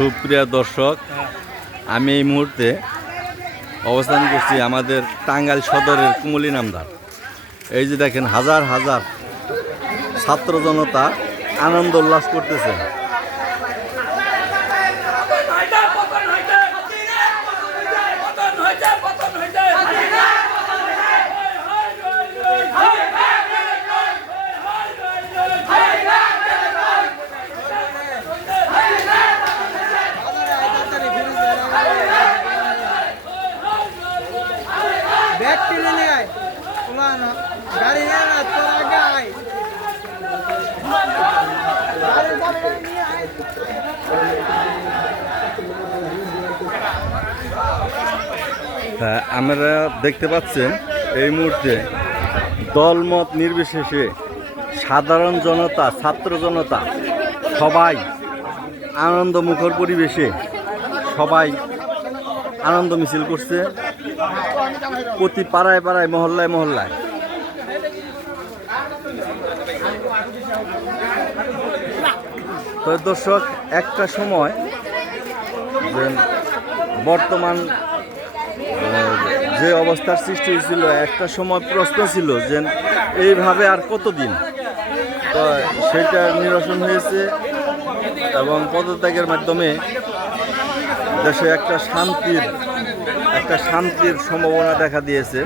সুপ্রিয় দর্শক, আমি এই মুহূর্তে অবস্থান করছি আমাদের টাঙ্গাইল সদরের কুমলি নামদার। এই যে দেখেন, হাজার হাজার ছাত্র জনতা আনন্দ উল্লাস করতেছে। আমরা দেখতে পাচ্ছেন এই মুহূর্তে দলমত নির্বিশেষে সাধারণ জনতা, ছাত্র জনতা সবাই আনন্দমুখর পরিবেশে সবাই আনন্দ মিছিল করছে। প্রতি পাড়ায় পাড়ায়, মহল্লায় মহল্লায়। তো দর্শক, একটা সময় বর্তমান, যে অবস্থার সৃষ্টি হয়েছিল, একটা সময় প্রশ্ন ছিল যে এইভাবে আর কতদিন? তো সেটা নিরসন হয়েছে এবং পদত্যাগের মাধ্যমে দেশে একটা শান্তির একটা শান্তির সম্ভাবনা দেখা দিয়েছে।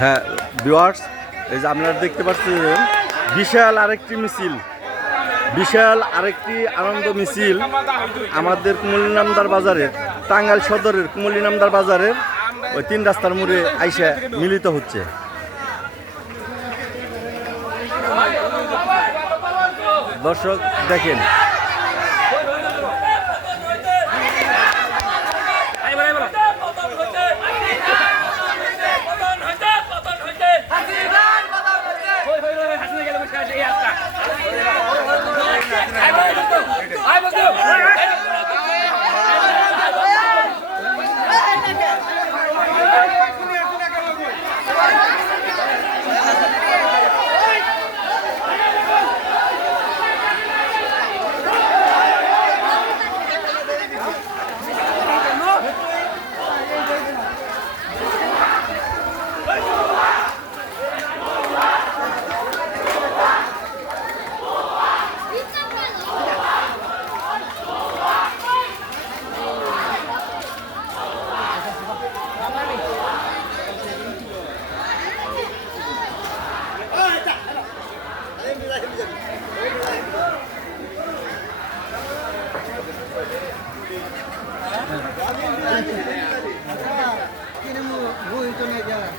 হ্যাঁ ভিওয়ার্স এই যে আপনারা দেখতে পাচ্ছেন, বিশাল আরেকটি মিছিল। বিশাল আরেকটি আনন্দ মিছিল আমাদের কুমলি নামদার বাজারের টাঙ্গাইল সদরের কুমলি নামদার বাজারের ওই তিন রাস্তার মোড়ে আইসা মিলিত হচ্ছে। দর্শক, দেখেন Tinan mo, buhay ito na dyan.